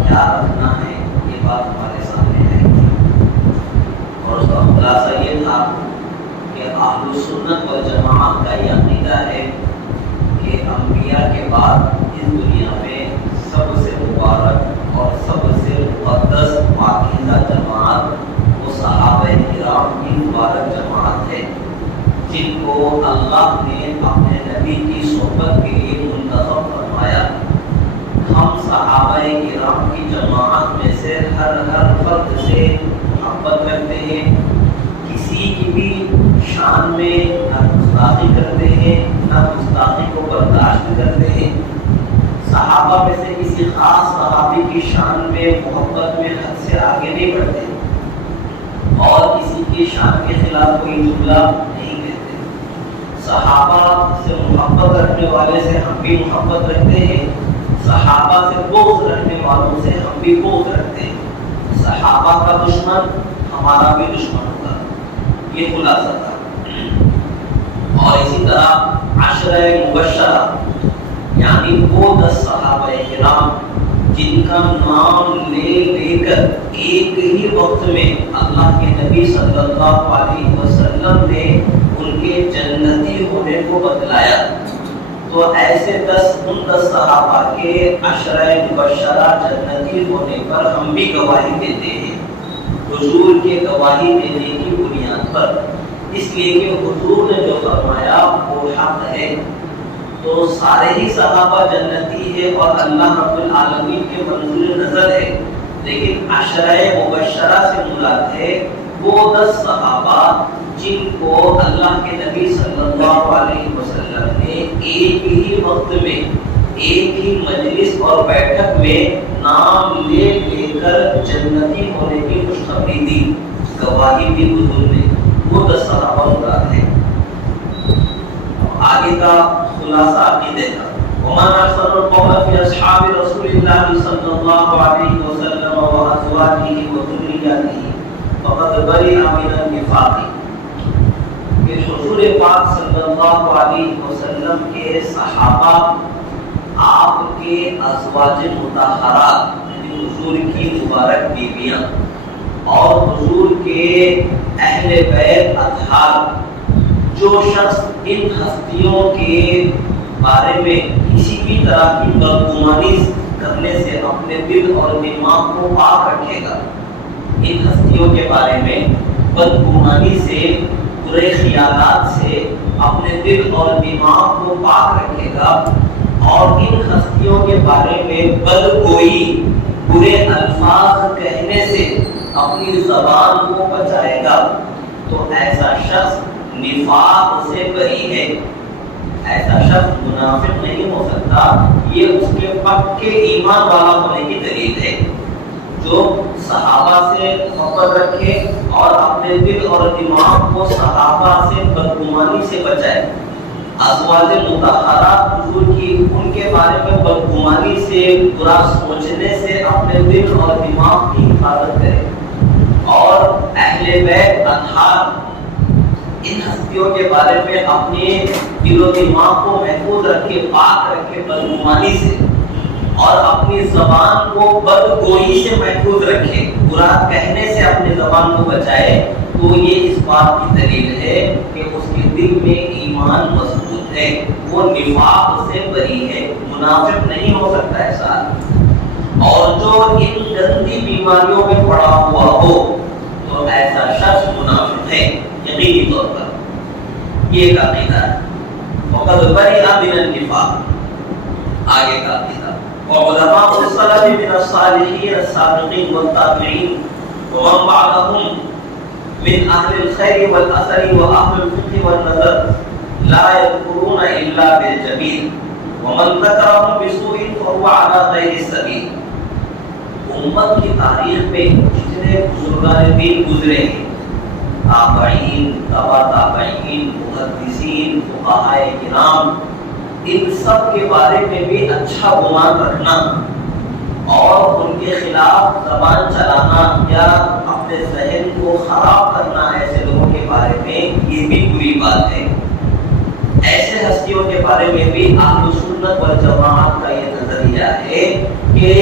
کیا رکھنا ہے یہ بات ہمارے سامنے ہے اور اس کا خلاصہ یہ تھا کہ اہل سنت والجماعت کا یہ عقیدہ ہے کہ انبیاء کے بعد اس دنیا میں سب سے مبارک اور سب سے مقدس پاکیزہ جماعت وہ صحابہ کرام کی مبارک جماعت ہے جن کو اللہ نے اپنے نبی کی صحبت کے لیے منتخب فرمایا۔ ہم صحابہ کرام کی جماعت میں سے ہر فرد سے محبت کرتے ہیں، کسی کی بھی شان میں نہ گستاخی کرتے ہیں نہ گستاخی کو برداشت کرتے ہیں۔ صحابہ میں سے کسی خاص صحابی کی شان میں محبت میں حد سے آگے نہیں بڑھتے اور کسی کی شان کے خلاف کوئی جملہ نہیں کہتے۔ صحابہ سے محبت رکھنے والے سے ہم بھی محبت رکھتے ہیں، صحابہ سے بغض رکھنے والوں سے ہم بھی بغض رکھتے ہیں۔ صحابہ کا دشمن ہمارا بھی دشمن ہوگا، یہ خلاصہ تھا۔ اور اسی طرح عشرہ مبشرہ یعنی وہ 10 صحابہ کرام جن کا نام لے کر ایک ہی وقت میں اللہ کے نبی صلی اللہ علیہ وسلم نے ان کے جنتی ہونے کو بتلایا، تو ایسے 10 صحابہ کے عشرہ مبشرہ جنتی ہونے پر ہم بھی گواہی دیتے ہیں حضور کے گواہی دینے کی بنیاد پر، اس لیے کہ حضور نے جو فرمایا وہ حق ہے۔ تو سارے ہی صحابہ جنتی ہے اور اللہ رب العالمین کے منظور نظر ہے، لیکن عشرہ مبشرہ سے مراد ہے وہ 10 صحابہ جن کو اللہ کے نبی صلی اللہ علیہ وسلم نے ایک ہی وقت میں ایک ہی مجلس اور بیٹھک میں نام لے کر جنتی ہونے کی خوشخبری دی، گواہی دی حضور نے، وہ 10 صحابہ مراد ہے۔ آگے کا خلاصہ عقیدے کا وَمَنْ أَحْسَنُ الْقَوْلَ فِي أَصْحَابِ رَسُولِ اللَّهِ صَلَّى اللَّهُ عَلَيْهِ وَسَلَّمَ وَأَزْوَاجِهِ وَذُرِّيَّتِهِ فَقَدْ بَرِئَ مِنَ النِّفَاقِ۔ کہ حضور پاک صلی اللہ علیہ وسلم کے صحابہ، آپ کے ازواج مطہرات یعنی حضور کی مبارک بیویاں اور حضور کے اہل بیت اطہار، جو شخص ان ہستیوں کے بارے میں کسی بھی طرح کی بدگمانی کرنے سے اپنے دل اور دماغ کو پاک رکھے گا، ان ہستیوں کے بارے میں بدگمانی سے، برے خیالات سے اپنے دل اور دماغ کو پاک رکھے گا اور ان ہستیوں کے بارے میں بدگوئی، برے الفاظ کہنے سے اپنی زبان کو بچائے گا، تو ایسا شخص نفاق سے بری ہے، ایسا شخص منافق نہیں ہو سکتا۔ یہ اس کے پکے ایمان والا ہونے کی دلیل ہے، جو صحابہ سے محبت رکھے اور اپنے دل اور دماغ کو صحابہ سے بدگمانی سے بچائے، ازواج مطہرات حضور کی ان کے بارے میں بدگمانی سے، برا سوچنے سے اپنے دل اور دماغ کی حفاظت کرے، اور اہل بیت اطہار ان ہستیوں کے بارے میں اپنے دل و دماغ کو محفوظ رکھے، پاک رکھے بدگمانی سے، اور اپنی زبان کو بدگوئی سے محفوظ رکھے، برا کہنے سے اپنی زبان کو بچائے، تو یہ اس بات کی دلیل ہے کہ اس کے دل میں ایمان مضبوط ہے، وہ نفاق سے بری ہے، منافق نہیں ہو سکتا ایسا۔ اور جو ان گندی بیماریوں عقیدہ ہے. وقد برئ من النفاق آگے کا عقیدہ. وعلماء السلف من الصالحین السابقین والتابعین ومن بعدهم من اهل الخير والاثر واهل الفقه والنظر لا يذكرون الا بالجميل ومن ذكرهم بسوء فهو على غير السبيل. امت کی تاریخ میں جتنے بزرگان دین گزرے ہیں، تابعین، تبع تابعین، محدثین، فقہائے کرام، ان سب کے بارے میں بھی اچھا گمان رکھنا اور ان کے خلاف زبان چلانا یا اپنے ذہن کو خراب کرنا ایسے لوگوں کے بارے میں یہ بھی بری بات ہے. ایسے ہستیوں کے بارے میں بھی اہل سنت والجماعت کا یہ نظریہ ہے کہ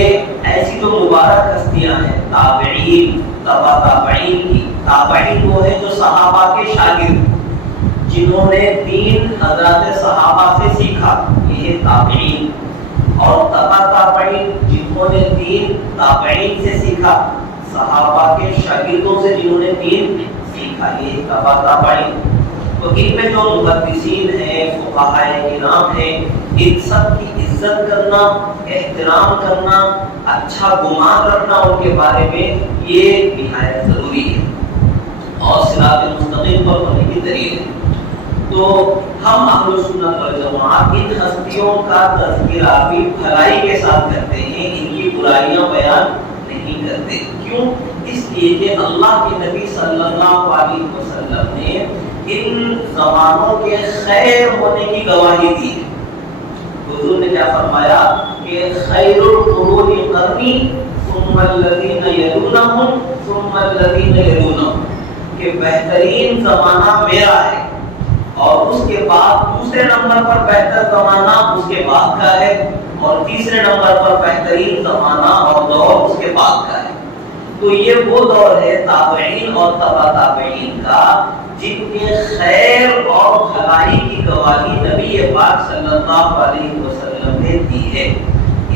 ایسی جو مبارک ہستیاں ہیں تابعین، تبع تابعین کی، تابعین وہ ہے جو صحابہ کے شاگرد جنہوں نے دین حضرات صحابہ سے سیکھا، یہ ہے تابعین. اور تبع تابعین جنہوں نے دین تابعین سے سیکھا، صحابہ کے شاگردوں سے جنہوں نے دین سیکھا، یہ تبع تابعین. تو ان میں جو محدثین ہیں، فقہائے کرام ہیں، ان سب کی عزت کرنا، احترام کرنا، اچھا گمان رکھنا ان کے بارے میں یہ نہایت ضروری ہے اور صراط مستقیم پر ہونے کی دلیل ہے. تو ہم اہل سنت والجماعت ان ہستیوں کا تذکرہ بھی بھلائی کے ساتھ کرتے ہیں، ان کی برائیاں بیان نہیں کرتے. کیوں؟ اس لیے کہ اللہ کے نبی صلی اللہ علیہ وسلم نے ان زمانوں کے خیر ہونے کی گواہی دی ہے. حضور نے کیا فرمایا کہ خیر القرون قرنی ثم الذین یلونہم ثم الذین یلونہم، کہ بہترین زمانہ میرا ہے اور اس کے بعد دوسرے نمبر پر بہتر زمانہ اس کے بعد کا ہے اور تیسرے نمبر پر بہترین زمانہ اور دور اس کے بعد کا ہے. تو یہ وہ دور ہے تابعین اور تبع تابعین کا جن کے خیر اور بھلائی کی گواہی نبی پاک صلی اللہ علیہ وسلم نے دی ہے.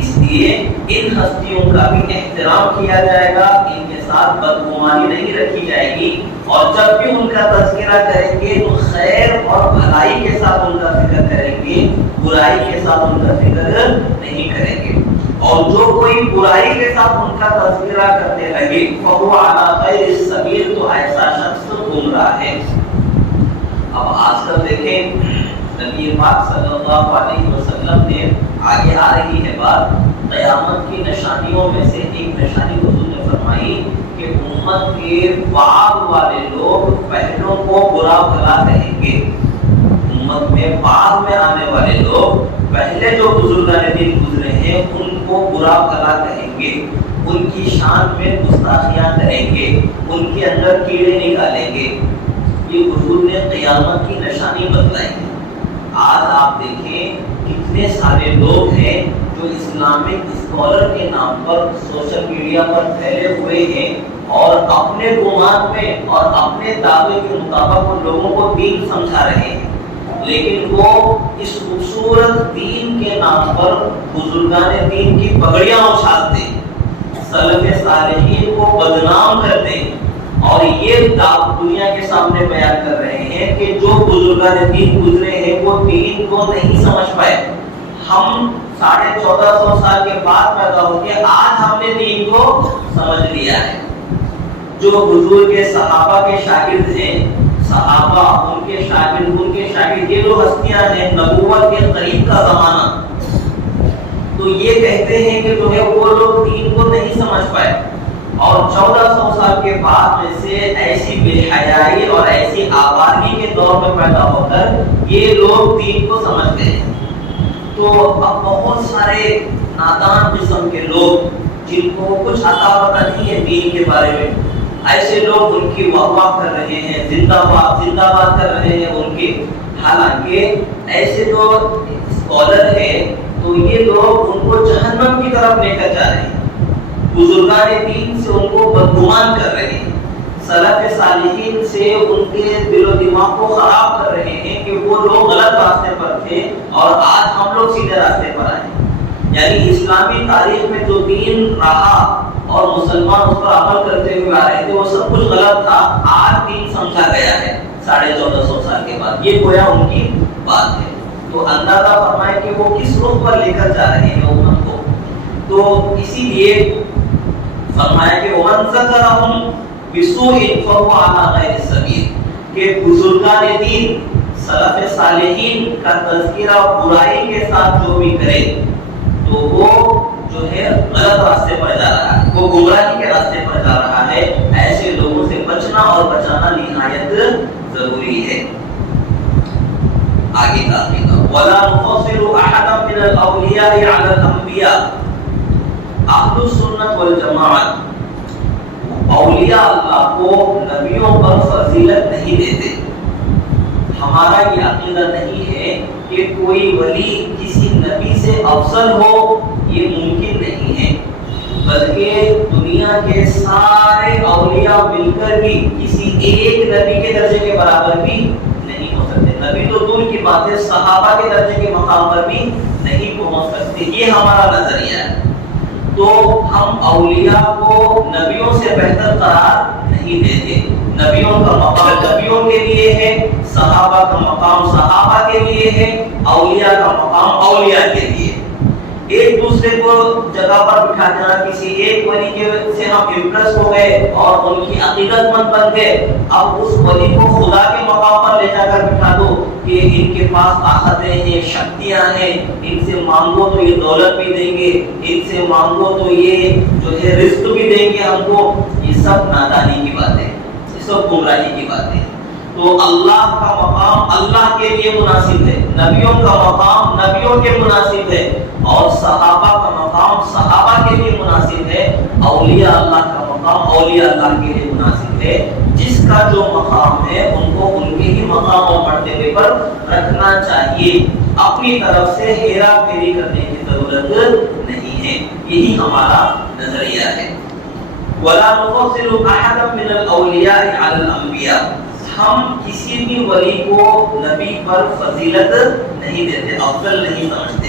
اس لیے ان ہستیوں کا بھی احترام کیا جائے گا، ان کے ساتھ بدگمانی نہیں رکھی جائے گی، اور جب بھی ان کا تذکرہ کریں گے تو خیر اور بھلائی کے ساتھ ان کا ذکر کریں گے، برائی کے ساتھ ان کا ذکر نہیں کریں گے. اور جو کوئی برائی کے ساتھ ان کا تذکرہ کرتے رہے فهو على غیر السبیل، تو ایسا شخص گمراہ ہے. اب آج کل دیکھیں نبی پاک صلی اللہ علیہ وسلم نے آگے آ رہی ہے بات، قیامت کی نشانیوں میں سے ایک نشانی حضور نے فرمائی کہ امت کے بعد والے لوگ پہلوں کو برا بھلا کہیں گے. امت میں بعد میں آنے والے لوگ پہلے جو بزرگان دین گزرے ہیں ان کو برا بھلا کہیں گے، ان کی شان میں گستاخیاں کریں گے، ان کے اندر کیڑے نکالیں گے. یہ حضور نے قیامت کی نشانی بتلائی. آج آپ دیکھیں کتنے سارے لوگ ہیں جو اسلامک اسکالر کے نام پر سوشل میڈیا پر پھیلے ہوئے ہیں اور اپنے گمان میں اور اپنے دعوے کے مطابق ان لوگوں کو دین سمجھا رہے ہیں، لیکن وہ اس خوبصورت دین کے نام پر بزرگان دین کی پگڑیاں اچھالتے، سلف صالحین کو بدنام کرتے اور یہ دنیا کے سامنے بیان کر رہے ہیں کہ جو بزرگان دین گزرے ہیں وہ دین کو نہیں سمجھ پائے. ہم 1450 سال کے بعد پیدا ہو کے آج ہم نے دین کو سمجھ لیا ہے. جو حضور کے صحابہ کے شاگرد ہیں، صحابہ ان کے شاگرد یہ جو ہستیاں ہیں نبوت کے قریب کا زمانہ، تو یہ کہتے ہیں کہ جو ہے وہ لوگ دین کو نہیں سمجھ پائے. اور 1400 سال کے بعد میں سے ایسی بے حیائی اور ایسی آوارگی کے دور میں پیدا ہو کر یہ لوگ دین کو سمجھ گئے. تو اب بہت سارے نادان قسم کے لوگ جن کو کچھ عطا پتہ نہیں ہے دین کے بارے میں، ایسے لوگ ان کی واہ واہ کر رہے ہیں، زندہ باد کر رہے ہیں ان کی. حالانکہ ایسے جو اسکالر ہیں تو یہ لوگ ان کو جہنم کی طرف لے کر جا رہے ہیں، بزرگان دین سے ان کو بدگمان کر رہے ہیں، سلف صالحین سے ان کے دل و دماغ کو خراب کر رہے ہیں کہ وہ لوگ غلط راستے پر تھے اور آج ہم لوگ سیدھے راستے پر آئے. یعنی اسلامی تاریخ میں جو دین رہا اور مسلمان اس پر عمل کرتے ہوئے آ رہے تھے وہ سب کچھ غلط تھا، آج دین سمجھا گیا ہے. 1450 سال کے بعد، یہ گویا ان کی بات ہے۔ تو اندازہ فرمائے کہ وہ کس رخ پر لے کر جا رہے ہیں امت کو۔ تو اسی لیے فرمایا کہ وَمَنْ ذَكَرَهُمْ بِسُوءٍ فَهُوَ عَلَى غَيْرِ السَّبِيلِ، کہ بزرگان دین سلف صالحین کا تذکرہ برائی کے ساتھ جو بھی کرے تو وہ جو ہے غلط راستے پر جا رہا ہے، وہ گمراہی کے راستے پر جا رہا ہے۔ ایسے لوگوں سے بچنا اور بچانا نہایت ضروری ہے۔ آگے کا وَلَا نُفَضِّلُ أَحَدًا مِنَ الْأَوْلِيَاءِ عَلَى الْأَنْبِيَاءِ، اہل سنت والجماعت اولیاء اللہ کو نبیوں پر فضیلت نہیں دیتے۔ ہمارا یہ عقیدہ نہیں ہے کہ کوئی ولی کسی نبی سے افضل ہو، یہ ممکن نہیں ہے، بلکہ دنیا کے سارے اولیاء مل کر بھی کسی ایک نبی کے درجے کے برابر بھی نہیں ہو سکتے۔ نبی تو دور کی بات ہے، صحابہ کے درجے کے مقام پر بھی نہیں پہنچ سکتے، یہ ہمارا نظریہ ہے۔ تو ہم اولیاء کو نبیوں سے بہتر قرار نہیں دیتے۔ نبیوں کا مقام نبیوں کے لیے ہے، صحابہ کا مقام صحابہ کے لیے ہے، اولیاء کا مقام اولیاء کے لیے۔ ایک دوسرے کو جگہ پر بٹھا دینا، کسی ایک ولی کے سے ہم امپریس ہو گئے اور ان کی عقیدت مند بن گئے، اب اس ولی کو خدا کے مقام پر لے جا کر بٹھا دو کہ ان کے پاس طاقتیں ہیں، شکتیاں ہیں، ان سے مانگو تو یہ دولت بھی دیں گے، ان سے مانگو تو یہ جو ہے رزق بھی دیں گے ہم کو۔ یہ سب نادانی کی باتیں، یہ سب گمراہی کی باتیں۔ تو اللہ کا مقام اللہ کے لیے مناسب ہے، نبیوں کا مقام نبیوں کے مناسب ہے، اور صحابہ کا مقام صحابہ کے لیے مناسب ہے، اولیاء اللہ کا مقام اولیاء اللہ کے لیے مناسب ہے۔ جس کا جو مقام ہے ان کو ان کے ہی مقام اور مرتبے پر رکھنا چاہیے، اپنی طرف سے ہیرا پھیری کرنے کی ضرورت نہیں ہے، یہی ہمارا نظریہ ہے۔ وَلَا نُفَضِّلُ أَحَدًا مِنَ الْأَوْلِيَاءِ عَلَى الْأَنْبِيَاءِ، ہم کسی بھی ولی کو نبی پر فضیلت نہیں دیتے، افضل نہیں سمجھتے۔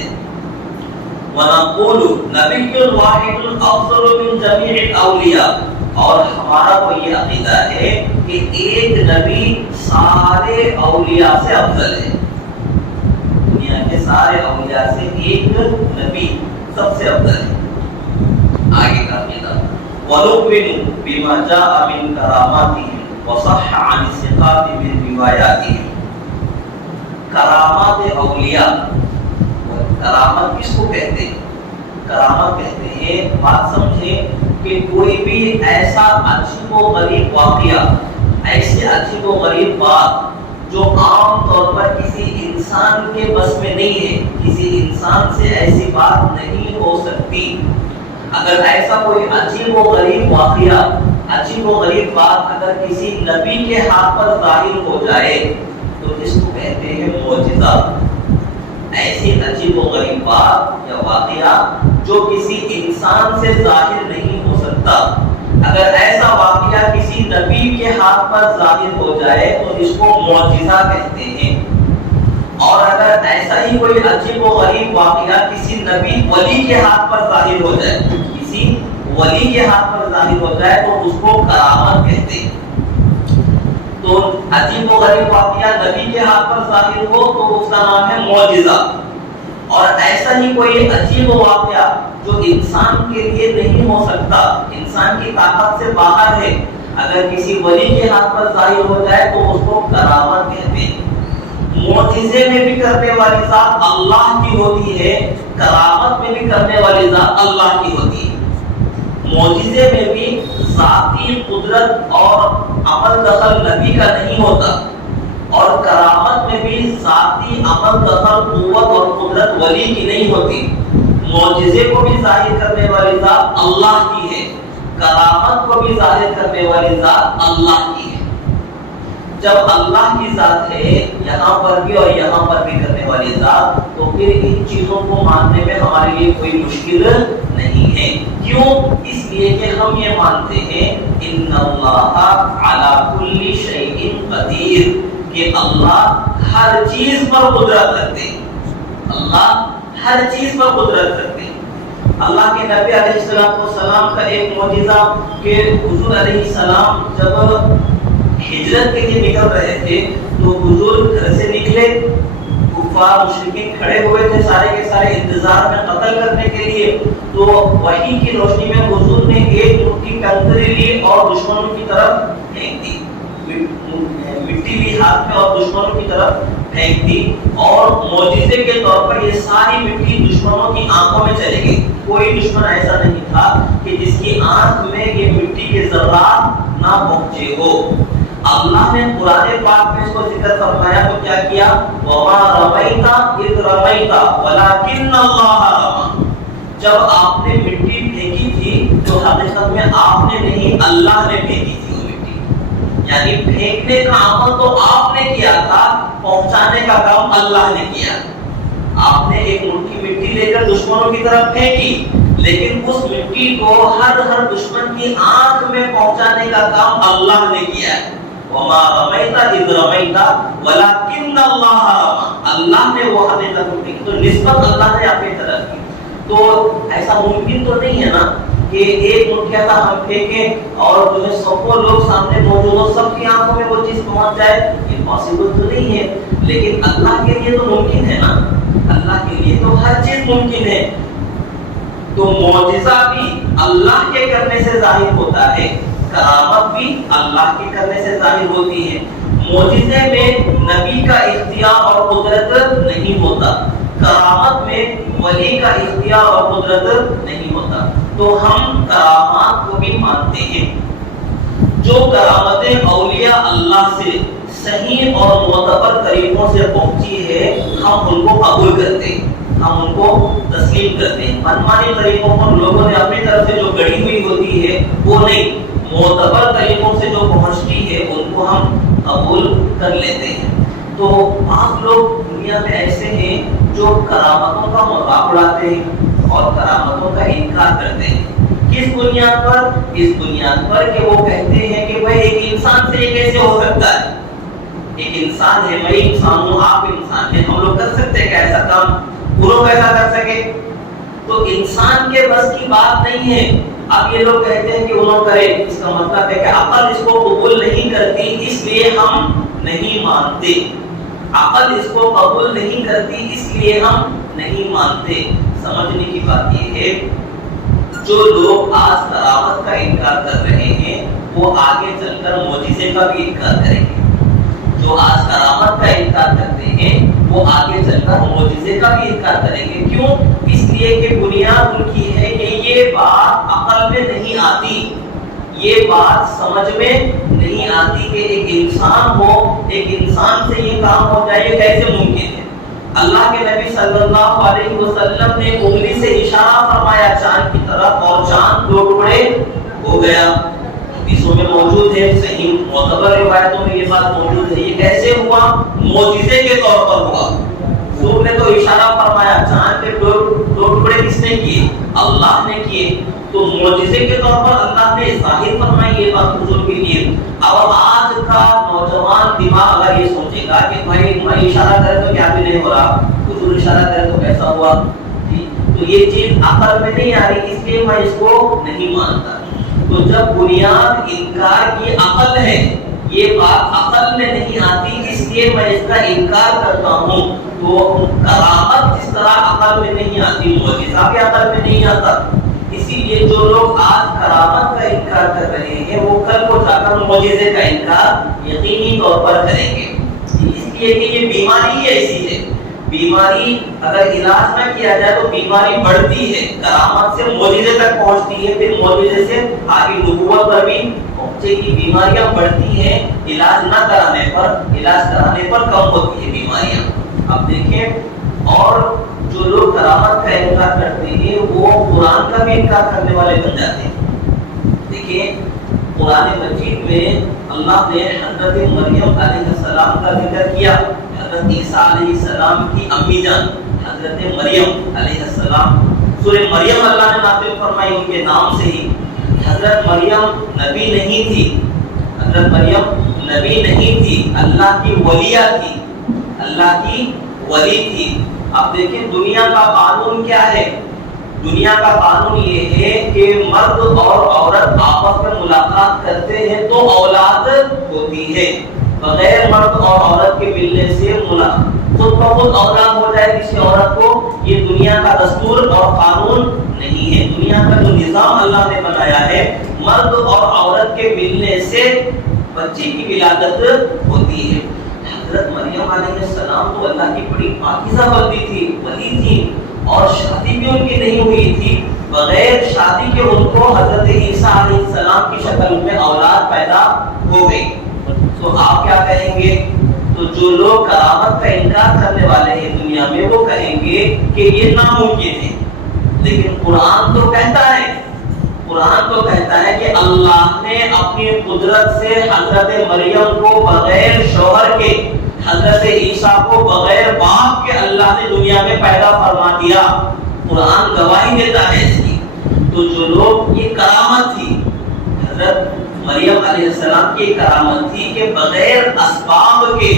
وَنَقُولُ نَبِيٌّ وَاحِدٌ أَفْضَلُ مِنْ جَمِيعِ الْأَوْلِيَاءِ، اور ہمارا تو یہ عقیدہ ہے کہ ایک نبی سارے اولیاء سے افضل ہے، دنیا کے سارے اولیاء سے ایک نبی سب سے افضل ہے۔ آگے کا عقیدہ وَنُؤْمِنُ بِمَا جَاءَ مِنْ كَرَامَاتِهِ وصح عن الثقات من روایاتهم، کرامات اولیاء، کرامت کس کو کہتے ہیں؟ کرامت کہتے ہیں، بات سمجھیں کہ کوئی بھی ایسا عجیب و غریب واقعہ، ایسی عجیب و غریب بات جو عام طور پر کسی انسان کے بس میں نہیں ہے، کسی انسان سے ایسی بات نہیں ہو سکتی۔ اگر ایسا کوئی عجیب و غریب واقعہ، عجیب و غریب بات اگر کسی نبی کے ہاتھ پر ظاہر ہو جائے تو اس کو کہتے ہیں معجزہ۔ ایسی عجیب و غریب بات یا واقعہ جو کسی انسان سے ظاہر نہیں ہو سکتا، اگر ایسا واقعہ کسی نبی کے ہاتھ پر ظاہر ہو جائے تو اس کو معجزہ کہتے ہیں۔ اور اگر ایسا ہی کوئی عجیب و غریب واقعہ کسی نبی ولی کے ہاتھ پر ظاہر ہو جائے، کسی ولی کے ہاتھ پر ظاہر ہو جائے تو اس کو کرامت کہتے ہیں۔ تو عجیب و غریب واقعہ نبی کے ہاتھ پر ظاہر ہو تو اس کا نام ہے معجزہ۔ اور ایسا ہی کوئی عجیب واقعہ جو انسان کے لیے نہیں ہو سکتا، انسان کی طاقت سے باہر ہے، اگر کسی ولی کے ہاتھ پر ظاہر ہو جائے تو اس کو کرامت کہتے ہیں۔ معجزے میں بھی کرنے والی ذات اللہ کی ہوتی ہے، کرامت میں بھی کرنے والی ذات اللہ کی ہوتی ہے۔ معجزے میں بھی ذاتی قدرت اور عمل دخل نبی کا نہیں ہوتا، اور کرامت میں بھی ذاتی عمل دخل قوت اور قدرت ولی کی نہیں ہوتی۔ معجزے کو بھی ظاہر کرنے والی ذات اللہ کی ہے، کرامت کو بھی ظاہر کرنے والی ذات اللہ کی ہے۔ جب اللہ کی ذات ہے یہاں پر بھی اور یہاں پر بھی کرنے والی ذات، تو پھر ان چیزوں کو ماننے میں ہمارے لیے کوئی مشکل نہیں ہے۔ کیوں؟ اس لیے کہ ہم یہ مانتے ہیں ان اللہ علی کل شیء قدیر، کہ اللہ ہر چیز پر قدرت رکھتے ہیں، اللہ ہر چیز پر قدرت رکھتے ہیں۔ اللہ کے نبی علیہ السلام کا ایک معجزہ کہ حضور علیہ السلام جب ہجرت کے لیے نکل رہے تھے تو بزرگ گھر سے نکلے، کفار مشرکین کھڑے ہوئے تھے سارے کے سارے انتظار میں قتل کرنے کے لیے، تو وحی کی روشنی میں حضور نے ایک مٹھی کنکری لی اور دشمنوں کی طرف پھینک دی، مٹی لی ہاتھ میں اور دشمنوں کی طرف پھینک دی، اور معجزے کے طور پر یہ ساری مٹی دشمنوں کی آنکھوں میں چلی گئی۔ کوئی دشمن ایسا نہیں تھا کہ جس کی آنکھ میں یہ مٹی کے ذرات نہ پہنچے ہو۔ اللہ نے قرآن پاک میں اس کو ذکر فرمایا تو کیا کیا؟ وَمَا رَمَيْتَ إِذْ رَمَيْتَ وَلَكِنَّ اللَّهَ رَمَى۔ جب آپ نے مٹی پھینکی تھی تو حقیقت میں آپ نے نہیں، اللہ نے پھینکی تھی وہ مٹی، یعنی پھینکنے کا عمل تو آپ نے کیا تھا، پہنچانے کا کام اللہ نے کیا۔ آپ نے ایک مٹھی مٹی لے کر دشمنوں کی طرف پھینکی، لیکن اس مٹی کو ہر دشمن کی آنکھ میں پہنچانے کا کام اللہ نے کیا ہے۔ وما رمیت اذ رمیت ولکن اللہ رمی، اللہ نے وہ حقیقت کو کی، تو نسبت اللہ نے اپنی طرف کی۔ تو ایسا ممکن تو نہیں ہے نا کہ ایک مٹھیا تھا ہم پھینکیں اور جو ہے سو لوگ سامنے موجود ہو، سب کی آنکھوں میں وہ چیز پہنچ جائے، یہ پاسبل تو نہیں ہے، لیکن اللہ کے لیے تو ممکن ہے نا، اللہ کے لیے تو ہر چیز ممکن ہے۔ تو معجزہ بھی اللہ کے کرنے سے ظاہر ہوتا ہے، کرامت بھی اللہ کے کرنے سے ظاہر ہوتی ہے۔ معجزے میں نبی کا اختیار اور قدرت نہیں ہوتا، کرامت میں ولی کا اختیار اور قدرت نہیں ہوتا۔ تو ہم کرامات کو بھی مانتے ہیں، جو کرامتیں اولیاء اللہ سے صحیح اور معتبر طریقوں سے پہنچی ہے ہم ان کو قبول کرتے ہیں، ہم ان کو تسلیم کرتے ہیں۔ منمانی طریقوں پر لوگوں نے اپنی طرف سے جو گڑی ہوئی ہوتی ہے وہ نہیں، معتبر طریقوں سے جو پہنچتی ہے ان کو ہم قبول کر لیتے ہیں۔ تو بعض لوگ دنیا میں ایسے ہیں جو کرامتوں کا مذاق اڑاتے ہیں اور کرامتوں کا انکار کرتے ہیں۔ کس بنیاد پر؟ اس بنیاد پر کہ وہ کہتے ہیں کہ بھائی ایک انسان سے یہ کیسے ہو سکتا ہے، ایک انسان ہے، میں انسان ہوں، آپ انسان ہیں، ہم لوگ کر سکتے ہیں کہ ایسا کام وہ لوگ ایسا کر سکے؟ تو انسان کے بس کی بات نہیں ہے۔ اب یہ لوگ کہتے ہیں کہ وہ لوگ کرے، اس کا مطلب ہے کہ عقل اس کو قبول نہیں کرتی اس لیے ہم نہیں مانتے، عقل اس کو قبول نہیں کرتی اس لیے ہم نہیں مانتے۔ سمجھنے کی بات یہ ہے، جو لوگ آج کرامت کا انکار کر رہے ہیں وہ آگے چل کر معجزے کا بھی انکار کریں گے، جو آج کرامت کا انکار کرتے ہیں وہ آگے چل کر معجزے کا بھی انکار کریں گے۔ کیوں؟ اس لیے کہ بنیاد ان کی ہے کہ یہ بات عقل میں نہیں آتی، یہ بات سمجھ میں نہیں آتی کہ ایک انسان ہو، ایک انسان سے یہ کام ہو جائے، یہ کیسے ممکن ہے؟ اللہ کے نبی صلی اللہ علیہ وسلم نے انگلی سے اشارہ فرمایا چاند کی طرف اور چاند دو ٹکڑے ہو گیا۔ حدیثوں میں موجود ہے، صحیح معتبر روایتوں میں یہ بات موجود ہے۔ یہ کیسے ہوا؟ معجزے کے طور پر ہوا۔ حضور نے تو اشارہ فرمایا، چاند کے دو ٹکڑے کس نے کیے؟ اللہ نے کیے۔ تو معجزے کے طور پر اللہ نے ظاہر فرمائی یہ بات حضور کے لیے۔ اب آج کا نوجوان دماغ اگر یہ سوچے گا کہ بھائی میں اشارہ کرے تو کیا بھی نہیں ہو رہا، حضور اشارہ کرے تو کیسا ہوا، تو یہ چیز عقل میں نہیں آ رہی اس لیے میں اس کو نہیں مانتا۔ تو جب بنیاد انکار کی عقل ہے، یہ بات عقل میں نہیں آتی اس لیے میں اس کا انکار کرتا ہوں، تو کرامت جس طرح عقل میں نہیں آتی، معجزہ بھی عقل میں نہیں آتا، اسی لیے جو لوگ آج کرامت کا انکار کر رہے ہیں وہ کل کو جا کر معجزے کا انکار یقینی طور پر کریں گے۔ اس لیے کہ یہ بیماری ہی ایسی ہے، بیماری اگر علاج نہ کیا جائے تو بیماری بڑھتی ہے، کرامت سے معجزے تک پہنچتی ہے، پھر معجزے سے آگے نبوت پر بھی پہنچے گی۔ بیماریاں بڑھتی ہیں علاج نہ کرانے پر، علاج کرانے پر کم ہوتی ہے بیماریاں۔ اب دیکھیں، اور جو لوگ کرامت کا انکار کرتے ہیں وہ قرآن کا بھی انکار کرنے والے بن جاتے ہیں۔ دیکھیں قرآن مجید میں اللہ نے حضرت مریم علیہ السلام کا ذکر کیا، حضرت عیسیٰ علیہ السلام کی امی جان حضرت مریم علیہ السلام، سورہ مریم اللہ نے نازل فرمائی ان کے نام سے ہی۔ حضرت مریم نبی نہیں تھی، حضرت مریم نبی نہیں تھی، اللہ کی ولیہ تھی، اللہ کی ولی تھی۔ اب دیکھیں دنیا کا قانون کیا ہے؟ دنیا کا قانون یہ ہے کہ مرد اور عورت آپس میں ملاقات کرتے ہیں تو اولاد ہوتی ہوتی ہے بغیر مرد اور عورت کے ملنے سے خود بخود اولاد ہو جائے کسی عورت کو، یہ دنیا کا دستور اور قانون نہیں ہے۔ دنیا کا جو نظام اللہ نے بنایا ہے، مرد اور عورت کے ملنے سے بچے کی ولادت ہوتی ہے۔ حضرت مریم علیہ السلام تو اللہ کی بڑی پاکیزہ بندی تھی، ولی تھی، اور شادی بھی ان کی نہیں ہوئی تھی۔ بغیر شادی کے ان کو حضرت عیسیٰ علیہ السلام کی شکل میں اولاد پیدا ہو گئی۔ تو آپ کیا کہیں گے؟ تو جو لوگ کرامت کا انکار کرنے والے ہیں دنیا میں، وہ کہیں گے کہ یہ ناممکن ہے۔ لیکن قرآن تو کہتا ہے کہ اللہ نے اپنی قدرت سے حضرت مریم کو بغیر شوہر کے، حضرت عیسیٰ کو بغیر باپ کے اللہ نے دنیا میں پیدا فرما دیا۔ قرآن گواہی دیتا ہے اس کی۔ تو جو لوگ، یہ کرامت تھی، حضرت مریم علیہ السلام کی کرامت تھی کہ بغیر اسباب کے،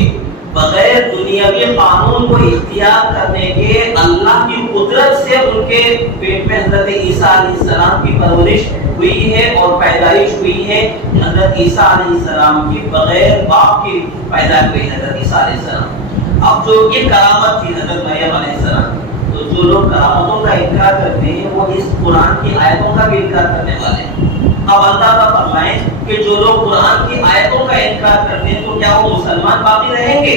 بغیر دنیاوی قانون کو اختیار کرنے کے، اللہ کی قدرت سے ان کے پیٹ میں حضرت عیسیٰ علیہ السلام کی پرورش ہوئی ہے اور پیدائش ہوئی ہے۔ حضرت عیسیٰ علیہ السلام کی بغیر باپ کی پیدا ہوئی حضرت عیسیٰ علیہ السلام۔ اب جو یہ کرامت تھی حضرت مریم علیہ السلام، تو جو لوگ کرامتوں کا انکار کرتے ہیں وہ اس قرآن کی آیتوں کا بھی انکار کرنے والے ہیں۔ اب اللہ فرمائیں کہ جو لوگ قرآن کی آیتوں کا انکار کرتے ہیں تو کیا وہ مسلمان باقی رہیں گے؟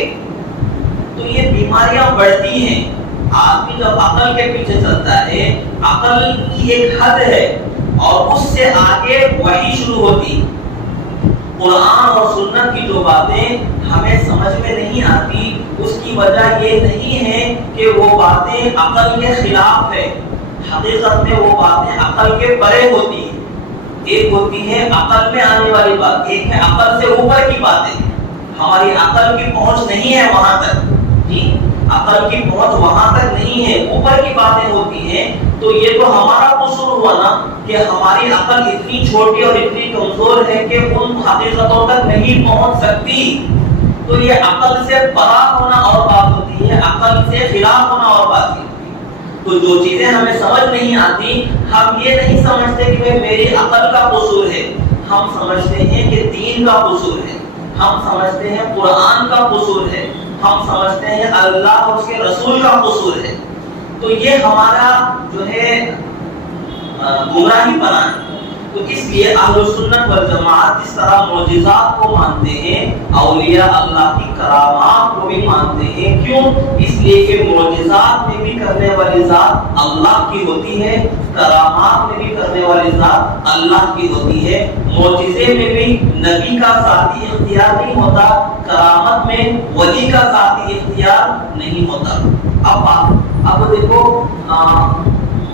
تو یہ بیماریاں بڑھتی ہیں۔ آدمی جب عقل کے پیچھے چلتا ہے، عقل کی ایک حد ہے اور اس سے آگے وحی شروع ہوتی۔ قرآن اور سنت کی جو باتیں ہمیں سمجھ میں نہیں آتی، اس کی وجہ یہ نہیں ہے کہ وہ باتیں عقل کے خلاف ہے۔ حقیقت میں وہ باتیں عقل کے پرے ہوتی ہیں۔ ایک ہوتی ہے عقل میں آنے والی بات، ایک ہے عقل سے اوپر کی باتیں۔ ہماری عقل کی پہنچ نہیں ہے وہاں تک، جی عقل کی پہنچ وہاں تک نہیں ہے، اوپر کی باتیں ہوتی ہیں۔ تو یہ تو ہمارا قصور ہوا نا کہ ہماری عقل اتنی چھوٹی اور اتنی کمزور ہے کہ ان حقیقتوں تک نہیں پہنچ سکتی۔ تو یہ عقل سے پرا ہونا اور بات ہوتی ہے، عقل سے خلاف ہونا اور بات ہوتی ہے۔ تو جو چیزیں ہمیں سمجھ نہیں آتی، ہم یہ نہیں سمجھتے کہ میری عقل کا قصور ہے، ہم سمجھتے ہیں کہ دین کا قصور ہے، ہم سمجھتے ہیں قرآن کا قصور ہے، ہم سمجھتے ہیں اللہ اور اس کے رسول کا قصور ہے۔ تو یہ ہمارا جو ہے گمراہی بنا ہے۔ تو اس لیے اہل سنت والجماعت اس طرح معجزات کو مانتے ہیں، اولیاء اللہ کی کرامات کو بھی مانتے ہیں۔ کیوں؟ اس لیے کہ معجزات میں بھی کرنے والی ذات اللہ کی ہوتی ہے، کرامات میں بھی کرنے والی ذات اللہ کی ہوتی ہے۔ معجزے میں بھی نبی کا ذاتی اختیار نہیں ہوتا، کرامت میں ولی کا ذاتی اختیار نہیں ہوتا۔ اب دیکھو،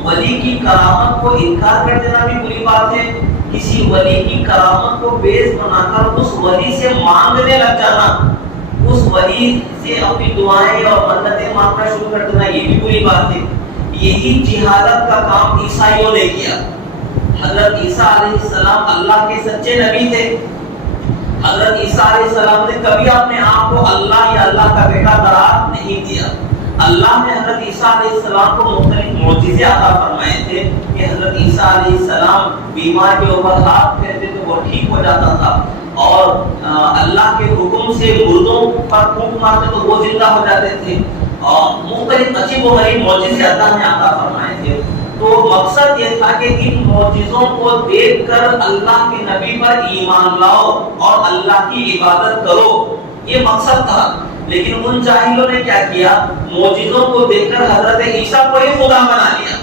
ولی کی کرامت کو انکار کر دینا بھی بری بات ہے۔ کسی ولی کی کرامت کو بیس بنا کر اس ولی سے مانگنے لگ جانا، اس ولی سے اپنی دعائیں اور منتیں مانگنا شروع کر دینا، یہ بھی بری بات ہے۔ یہی جہالت کا کام عیسائیوں نے کیا۔ حضرت عیسیٰ علیہ السلام اللہ کے سچے نبی تھے۔ حضرت عیسیٰ علیہ السلام نے کبھی اپنے آپ کو اللہ یا اللہ کا بیٹا قرار نہیں دیا۔ اللہ نے حضرت عیسیٰ علیہ السلام کو مختلف معجزے عطا فرمائے تھے کہ حضرت عیسیٰ علیہ السلام بیمار کے اوپر ہاتھ پھیرتے تو وہ ٹھیک ہو جاتا تھا، اور اللہ کے حکم سے مردوں پر پھونک مارتے تو وہ زندہ ہو جاتے تھے، اور مختلف عجیب و غریب معجزے اللہ نے عطا فرمائے تھے۔ تو مقصد یہ تھا کہ ان معجزوں کو دیکھ کر اللہ کے نبی پر ایمان لاؤ اور اللہ کی عبادت کرو، یہ مقصد تھا۔ لیکن ان جاہلوں نے کیا کیا؟ معجزوں کو دیکھ کر حضرت عیسیٰ کو ہی خدا بنا لیا،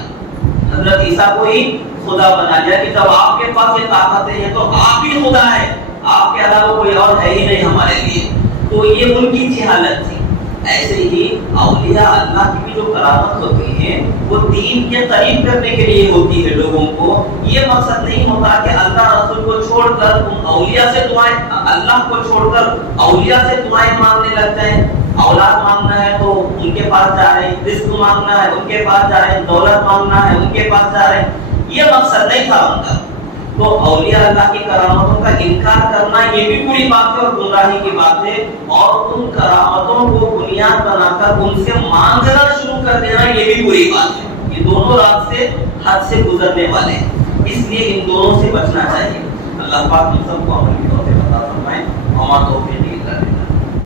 حضرت عیسیٰ کو ہی خدا بنا لیا کہ جب آپ کے پاس یہ طاقتیں ہیں تو آپ ہی خدا ہیں، آپ کے علاوہ کوئی اور ہے ہی نہیں ہمارے لیے۔ تو یہ ان کی جہالت تھی۔ ایسے ہی اولیاء اللہ کی بھی جو کرامت ہوتی ہیں وہ دین کے قریب کرنے کے لیے ہوتی ہے لوگوں کو۔ یہ مقصد نہیں ہوتا کہ اللہ رسول کو چھوڑ کر تم اولیاء سے دعائیں، اللہ کو چھوڑ کر اولیاء سے دعائیں مانگنے لگ جائیں۔ اولاد مانگنا ہے تو ان کے پاس جا رہے ہیں، رزق مانگنا ہے ان کے پاس جا رہے ہیں، دولت مانگنا ہے ان کے پاس جا رہے ہیں۔ یہ مقصد نہیں تھا ان کا۔ تو اولیاء اللہ کی کرامتوں کا انکار کرنا یہ بھی بری بات ہے اور گمراہی کی بات ہے، اور ان کرامتوں کو بنیاد بنا کر ان سے مانگنا شروع کر دینا یہ بھی بری بات ہے۔ یہ دونوں راستے حد سے گزرنے والے ہیں، اس لیے ان دونوں سے بچنا چاہیے۔ اللہ پاک ہم سب کو عمل کی توفیق